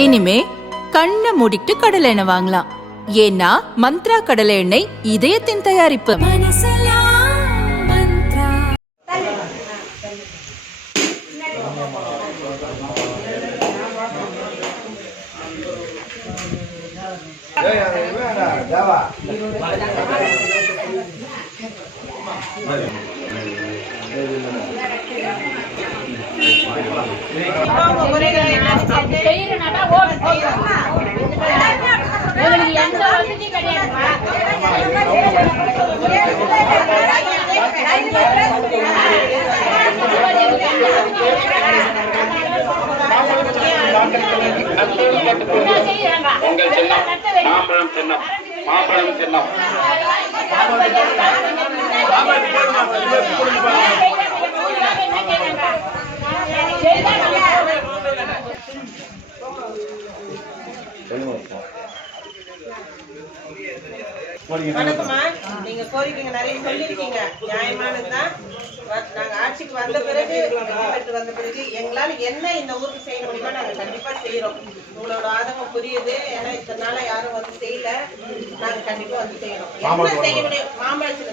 இனிமே கண்ணை மூடிட்டு கடலை எண்ணெய் வாங்கலாம். ஏன்னா மந்த்ரா கடலை எண்ணெய் இதயத்தின் தயாரிப்பு. வணக்கம்மா. நீங்க கோரிக்கைங்க நிறைய சொல்லிருக்கீங்க, நியாயமானதுதான். நாங்க ஆட்சிக்கு வந்த பிறகு எங்களால என்ன இந்த ஊருக்கு செய்ய முடியுமோ நாங்க கண்டிப்பா செய்யறோம். உங்களோட ஆதங்கம் புரியுது. ஏன்னா இத்தனை நாள யாரும் வந்து செய்யல. நாங்க கண்டிப்பா வந்து செய்யறோம். என்ன செய்ய முடியும்? மாம்பழத்துல